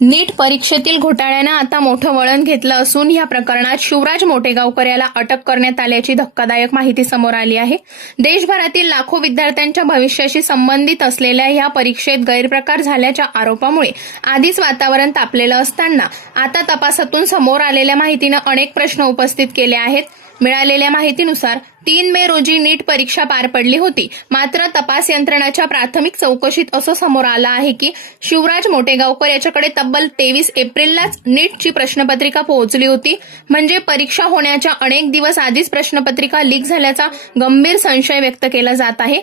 नीट परीक्षेतील घोटाळ्यानं आता मोठं वळण घेतलं असून या प्रकरणात शिवराज मोटेगावकर याला अटक करण्यात आल्याची धक्कादायक माहिती समोर आली आहे। देशभरातील लाखो विद्यार्थ्यांच्या भविष्याशी संबंधित असलेल्या या परीक्षेत गैरप्रकार झाल्याच्या आरोपामुळे आधीच वातावरण तापलेलं असताना आता तपासातून समोर आलेल्या माहितीनं अनेक प्रश्न उपस्थित केले आहेत। मिळालेल्या माहितीनुसार 3 मे रोजी नीट परीक्षा पार पडली होती। मात्र तपास यंत्रणाच्या प्राथमिक चौकशीत असं समोर आलं आहे की शिवराज मोटेगावकर याच्याकडे तब्बल 23 एप्रिललाच नीटची प्रश्नपत्रिका पोहोचली होती। म्हणजे परीक्षा होण्याच्या अनेक दिवस आधीच प्रश्नपत्रिका लीक झाल्याचा गंभीर संशय व्यक्त केला जात आहे।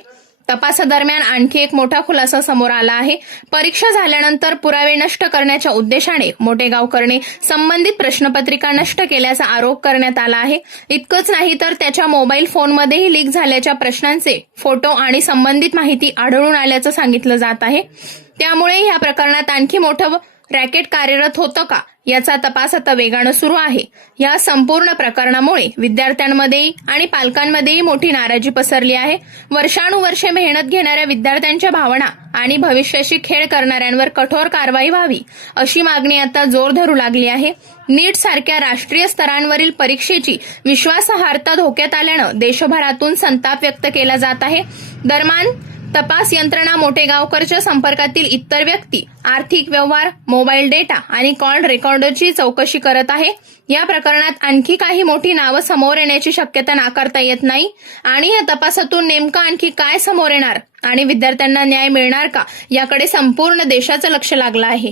तपासादरम्यान आणखी एक मोठा खुलासा समोर आला आहे। परीक्षा झाल्यानंतर पुरावे नष्ट करण्याच्या उद्देशाने मोटेगावकरने संबंधित प्रश्नपत्रिका नष्ट केल्याचा आरोप करण्यात आला आहे। इतकंच नाही तर त्याच्या मोबाईल फोनमध्येही लीक झाल्याच्या प्रश्नांचे फोटो आणि संबंधित माहिती आढळून आल्याचं सांगितलं जात आहे। त्यामुळे या प्रकरणात आणखी मोठं रॅकेट कार्यरत होतं का याचा तपास आता वेगानं सुरू आहे। या संपूर्ण प्रकरणामुळे विद्यार्थ्यांमध्येही आणि पालकांमध्येही मोठी नाराजी पसरली आहे। वर्षानुवर्षे मेहनत घेणाऱ्या विद्यार्थ्यांच्या भावना आणि भविष्याशी खेळ करणाऱ्यांवर कठोर कारवाई व्हावी अशी मागणी आता जोर धरू लागली आहे। नीट सारख्या राष्ट्रीय स्तरांवरील परीक्षेची विश्वासार्हता धोक्यात आल्यानं देशभरातून संताप व्यक्त केला जात आहे। दरम्यान तपास यंत्रणा मोटेगावकरच्या संपर्कातील इतर व्यक्ती, आर्थिक व्यवहार, मोबाईल डेटा आणि कॉल रेकॉर्डची चौकशी करत आहे। या प्रकरणात आणखी काही मोठी नावं समोर येण्याची शक्यता नाकारता येत नाही आणि या तपासातून नेमकं आणखी काय समोर येणार आणि विद्यार्थ्यांना न्याय मिळणार का याकडे संपूर्ण देशाचं लक्ष लागलं आहे।